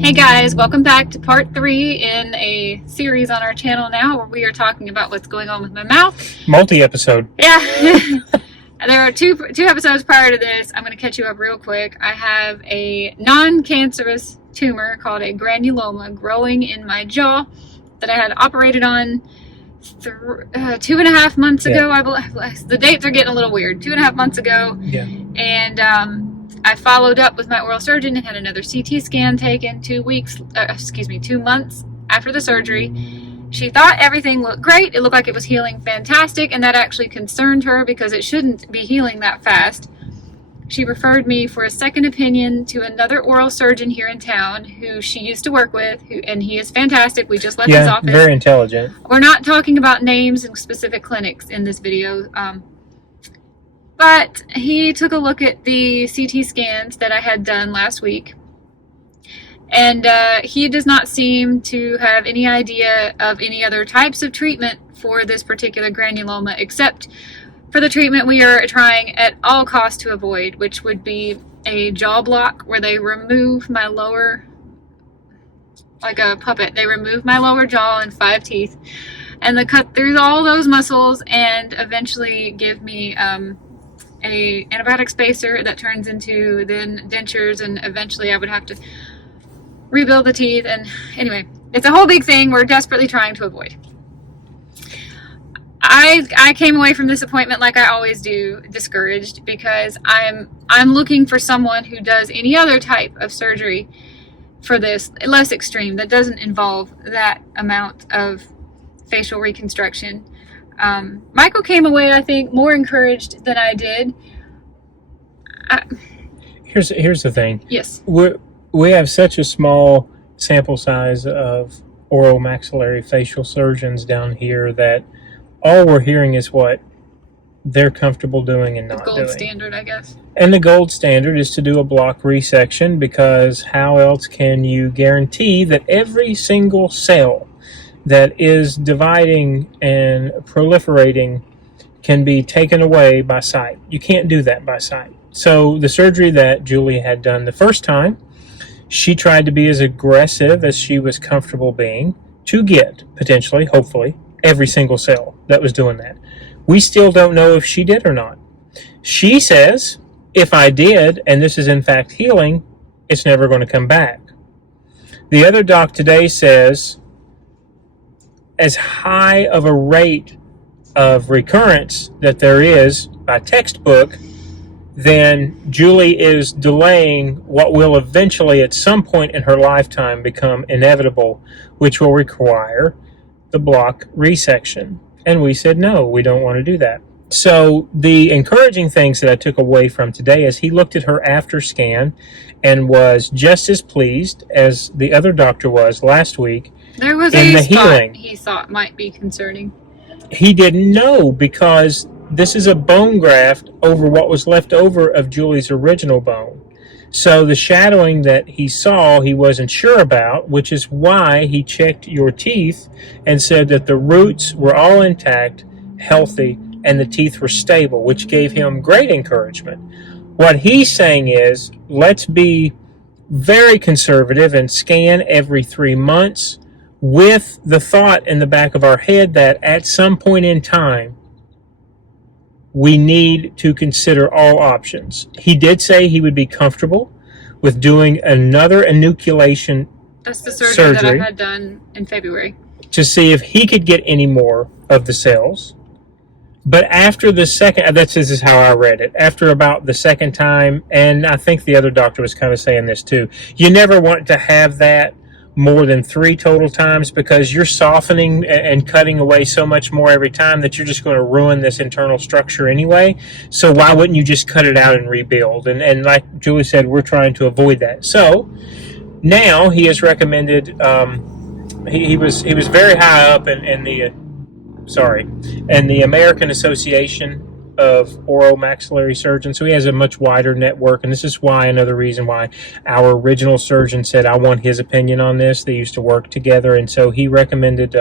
Hey guys, welcome back to part 3 in a series on our channel now where we are talking about what's going on with my mouth. Multi-episode. Yeah. There are two episodes prior to this. I'm going to catch you up real quick. I have a non-cancerous tumor called a granuloma growing in my jaw that I had operated on 2.5 months ago. I believe the dates are getting a little weird. 2.5 months ago. Yeah. And I followed up with my oral surgeon and had another CT scan taken 2 months after the surgery. She thought everything looked great. It looked like it was healing fantastic, and that actually concerned her because it shouldn't be healing that fast. She referred me for a second opinion to another oral surgeon here in town who she used to work with, and he is fantastic. We just left his office. Very intelligent. We're not talking about names and specific clinics in this video. But he took a look at the CT scans that I had done last week, and he does not seem to have any idea of any other types of treatment for this particular granuloma, except for the treatment we are trying at all costs to avoid, which would be a jaw block where they remove my lower, like a puppet, they remove my lower jaw and 5 teeth, and they cut through all those muscles and eventually give me a antibiotic spacer that turns into then dentures, and eventually I would have to rebuild the teeth. And anyway, it's a whole big thing we're desperately trying to avoid. I came away from this appointment, like I always do, discouraged, because I'm looking for someone who does any other type of surgery for this, less extreme, that doesn't involve that amount of facial reconstruction. Michael came away, I think, more encouraged than I did. Here's the thing. Yes. We have such a small sample size of oral maxillary facial surgeons down here that all we're hearing is what they're comfortable doing and not doing. The gold standard, I guess. And the gold standard is to do a block resection, because how else can you guarantee that every single cell that is dividing and proliferating can be taken away by sight? You can't do that by sight. So the surgery that Julie had done the first time, she tried to be as aggressive as she was comfortable being to get, potentially, hopefully, every single cell that was doing that. We still don't know if she did or not. She says, if I did, and this is in fact healing, it's never going to come back. The other doc today says, as high of a rate of recurrence that there is by textbook, then Julie is delaying what will eventually at some point in her lifetime become inevitable, which will require the block resection. And we said, no, we don't want to do that. So the encouraging things that I took away from today is he looked at her after scan and was just as pleased as the other doctor was last week. There was a spot he thought might be concerning. He didn't know, because this is a bone graft over what was left over of Julie's original bone. So the shadowing that he saw, he wasn't sure about, which is why he checked your teeth and said that the roots were all intact, healthy, and the teeth were stable, which gave him great encouragement. What he's saying is, let's be very conservative and scan every 3 months, with the thought in the back of our head that at some point in time, we need to consider all options. He did say he would be comfortable with doing another enucleation. That's the surgery that I had done in February, to see if he could get any more of the cells. But after the second, this is how I read it, after about the second time, and I think the other doctor was kind of saying this too, you never want to have that more than 3 total times, because you're softening and cutting away so much more every time that you're just going to ruin this internal structure anyway. So why wouldn't you just cut it out and rebuild? And like Julie said, we're trying to avoid that. So now he has recommended, he was very high up in the American Association of Oral Maxillary Surgeons, so he has a much wider network, and this is why, another reason why our original surgeon said, I want his opinion on this. They used to work together, and so he recommended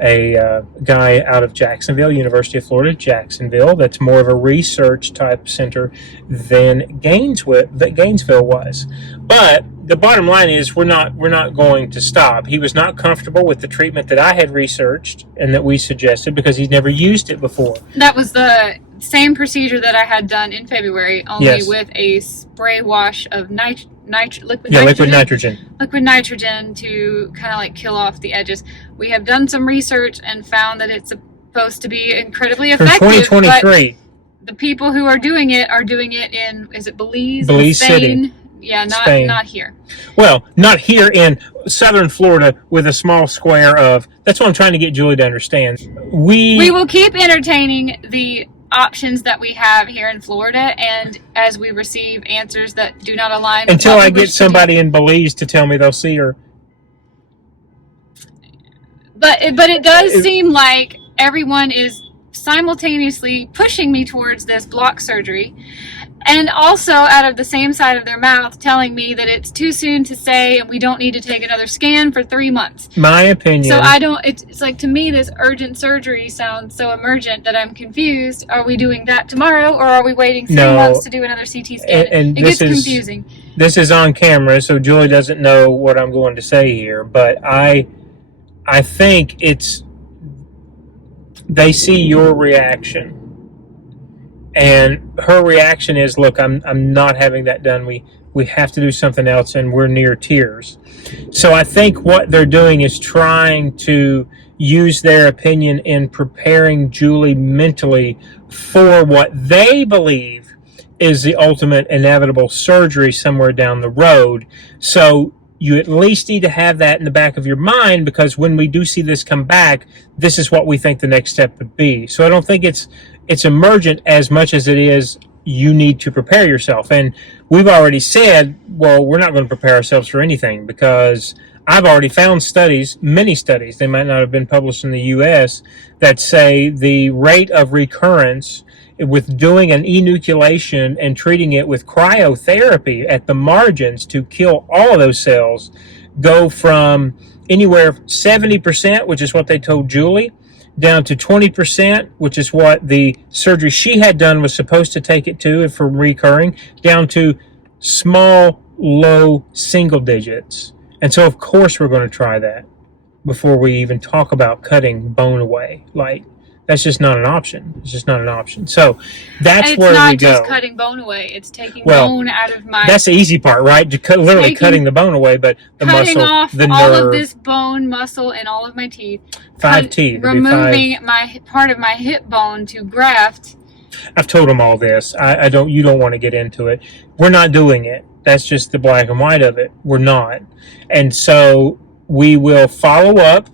guy out of Jacksonville, University of Florida, Jacksonville. That's more of a research type center than Gainesville was. But the bottom line is we're not going to stop. He was not comfortable with the treatment that I had researched and that we suggested because he's never used it before. That was the same procedure that I had done in February, only Yes. with a spray wash of liquid Liquid nitrogen. Liquid nitrogen to kind of like kill off the edges. We have done some research and found that it's supposed to be incredibly For effective. 2023. But the people who are doing it in, is it Belize? Belize Spain? City. Yeah, Spain. not here. Well, not here in southern Florida with a small square of. That's what I'm trying to get Julie to understand. We will keep entertaining the options that we have here in Florida, and as we receive answers that do not align with until what I we get wish to somebody in Belize to tell me they'll see her. But it does seem like everyone is simultaneously pushing me towards this block surgery, and also out of the same side of their mouth telling me that it's too soon to say and we don't need to take another scan for 3 months. My opinion. So I don't, it's like, to me, this urgent surgery sounds so emergent that I'm confused. Are we doing that tomorrow, or are we waiting 3 months to do another CT scan? And it gets confusing. This is on camera, so Julie doesn't know what I'm going to say here, but I think they see your reaction. And her reaction is, look, I'm not having that done. We have to do something else, and we're near tears. So I think what they're doing is trying to use their opinion in preparing Julie mentally for what they believe is the ultimate inevitable surgery somewhere down the road. So you at least need to have that in the back of your mind, because when we do see this come back, this is what we think the next step would be. So I don't think it's emergent as much as it is you need to prepare yourself. And we've already said, well, we're not going to prepare ourselves for anything, because I've already found studies, many studies, they might not have been published in the U.S., that say the rate of recurrence with doing an enucleation and treating it with cryotherapy at the margins to kill all of those cells go from anywhere 70%, which is what they told Julie, down to 20%, which is what the surgery she had done was supposed to take it to for recurring, down to small, low single digits. And so, of course, we're going to try that before we even talk about cutting bone away. Like, that's just not an option. It's just not an option. So that's where we go. It's not just cutting bone away. It's taking bone out of my... That's the easy part, right? Literally cutting the bone away, but the muscle, off the all nerve. Of this bone, muscle, and all of my teeth. 5 teeth. Removing my part of my hip bone to graft. I've told them all this. You don't want to get into it. We're not doing it. That's just the black and white of it. We're not. And so we will follow up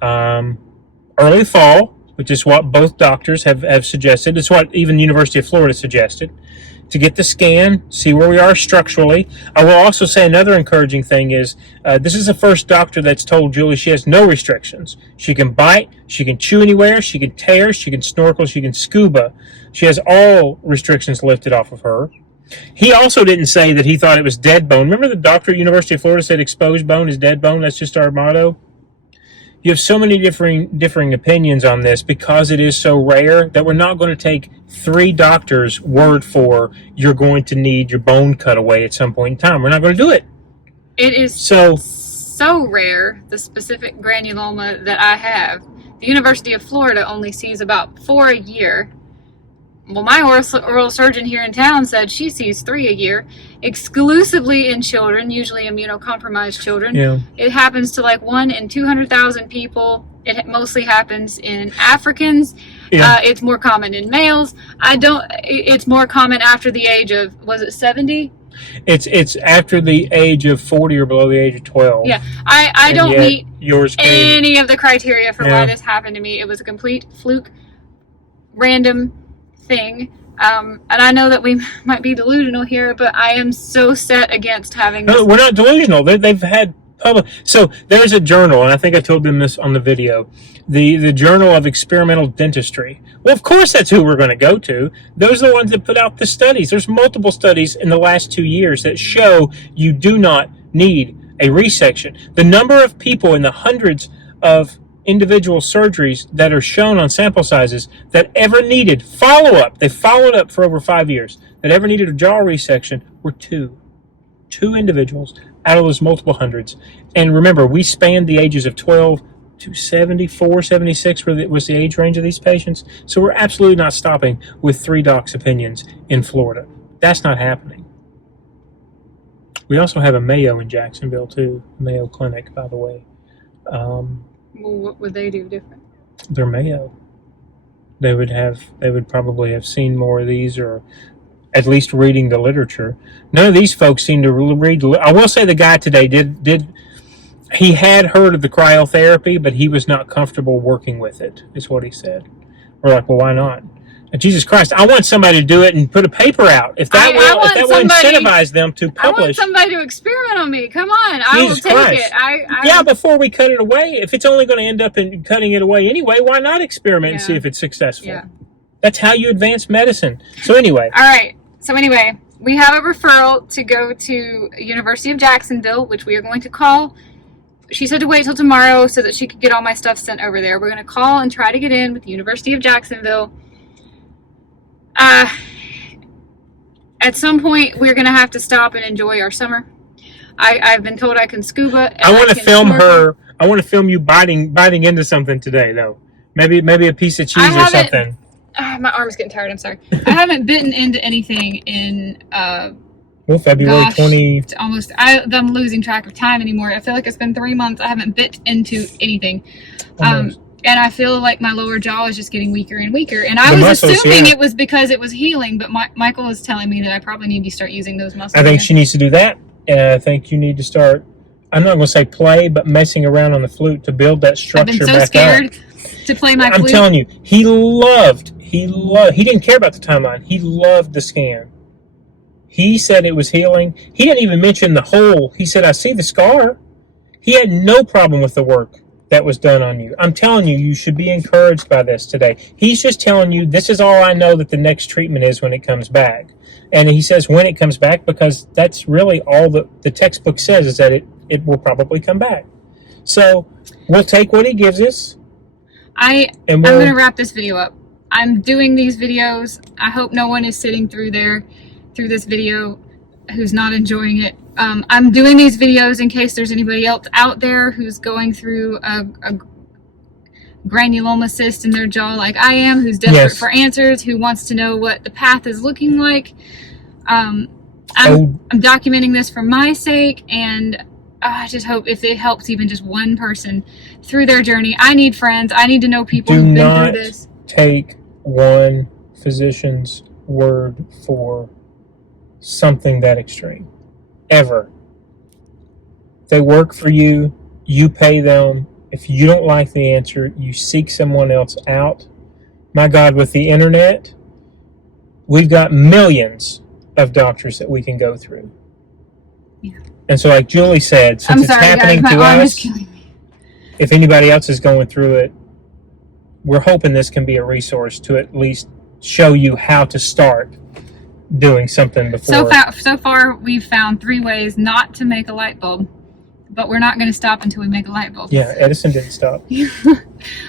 early fall, which is what both doctors have suggested. It's what even the University of Florida suggested, to get the scan, see where we are structurally. I will also say another encouraging thing is this is the first doctor that's told Julie she has no restrictions. She can bite, she can chew anywhere, she can tear, she can snorkel, she can scuba. She has all restrictions lifted off of her. He also didn't say that he thought it was dead bone. Remember the doctor at University of Florida said exposed bone is dead bone? That's just our motto. You have so many differing opinions on this because it is so rare that we're not going to take 3 doctors' word for you're going to need your bone cut away at some point in time. We're not going to do it. It is so rare, the specific granuloma that I have. The University of Florida only sees about 4 a year. Well, my oral surgeon here in town said she sees 3 a year, exclusively in children, usually immunocompromised children. Yeah. It happens to like 1 in 200,000 people. It mostly happens in Africans. Yeah. It's more common in males. It's more common after the age of, was it 70? It's after the age of 40 or below the age of 12. Yeah. I don't meet any of the criteria for why this happened to me. It was a complete fluke, random thing, and I know that we might be delusional here, but I am so set against having this. No, we're not delusional. They've had public. So there's a journal, and I think I told them this on the video, the Journal of Experimental Dentistry. Well, of course that's who we're going to go to. Those are the ones that put out the studies. There's multiple studies in the last 2 years that show you do not need a resection. The number of people in the hundreds of individual surgeries that are shown on sample sizes that ever needed follow-up. They followed up for over 5 years. That ever needed a jaw resection were two individuals out of those multiple hundreds. And remember, we spanned the ages of 12 to 74, 76 was the age range of these patients. So we're absolutely not stopping with 3 docs' opinions in Florida. That's not happening. We also have a Mayo in Jacksonville too, Mayo Clinic, by the way. Well, what would they do different? They're Mayo. They would probably have seen more of these, or at least reading the literature. None of these folks seem to read. I will say the guy today he had heard of the cryotherapy, but he was not comfortable working with it, is what he said. We're like, well, why not? And Jesus Christ, I want somebody to do it and put a paper out. If that will incentivize them to publish. I want somebody to experiment on me. Come on, I will take it. Yeah, before we cut it away, if it's only going to end up in cutting it away anyway, why not experiment and see if it's successful? Yeah. That's how you advance medicine. So anyway. All right. So anyway, we have a referral to go to University of Jacksonville, which we are going to call. She said to wait till tomorrow so that she could get all my stuff sent over there. We're going to call and try to get in with the University of Jacksonville. At some point, we're going to have to stop and enjoy our summer. I've been told I can scuba. I want to film her. I want to film you biting into something today, though. Maybe a piece of cheese or something. My arm's getting tired. I'm sorry. I haven't bitten into anything in February 20. Almost. I'm losing track of time anymore. I feel like it's been 3 months. I haven't bit into anything. And I feel like my lower jaw is just getting weaker and weaker. And I was assuming it was because it was healing, but Michael is telling me that I probably need to start using those muscles. I think she needs to do that. And I think you need to start, I'm not going to say play, but messing around on the flute to build that structure back up. I've been so scared to play my flute. I'm telling you, he didn't care about the timeline. He loved the scan. He said it was healing. He didn't even mention the hole. He said, I see the scar. He had no problem with the work that was done on you. I'm telling you, you should be encouraged by this today. He's just telling you, this is all I know that the next treatment is when it comes back. And he says when it comes back, because that's really all the textbook says, is that it will probably come back. So we'll take what he gives us. I'm going to wrap this video up. I'm doing these videos. I hope no one is sitting through this video who's not enjoying it. I'm doing these videos in case there's anybody else out there who's going through a granuloma cyst in their jaw like I am, who's desperate for answers, who wants to know what the path is looking like. I'm documenting this for my sake, and I just hope if it helps even just one person through their journey. I need friends. I need to know people who've been through this. Take one physician's word for something that extreme. Ever. They work for you. You pay them. If you don't like the answer, you seek someone else out. My God, with the internet, we've got millions of doctors that we can go through. Yeah. And so, like Julie said, since it's happening to us, if anybody else is going through it, we're hoping this can be a resource to at least show you how to start doing something before. So far, we've found 3 ways not to make a light bulb, but we're not going to stop until we make a light bulb. Yeah, Edison didn't stop. I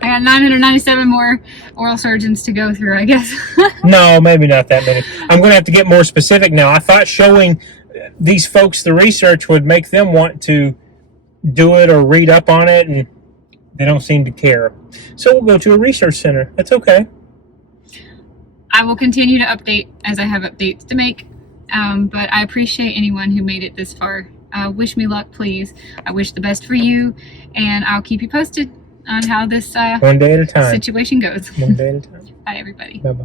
got 997 more oral surgeons to go through, I guess. No, maybe not that many. I'm going to have to get more specific now. I thought showing these folks the research would make them want to do it or read up on it, and they don't seem to care. So we'll go to a research center. That's okay. I will continue to update as I have updates to make, but I appreciate anyone who made it this far. Wish me luck, please. I wish the best for you, and I'll keep you posted on how this one day at a time situation goes. One day at a time. Bye, everybody. Bye-bye.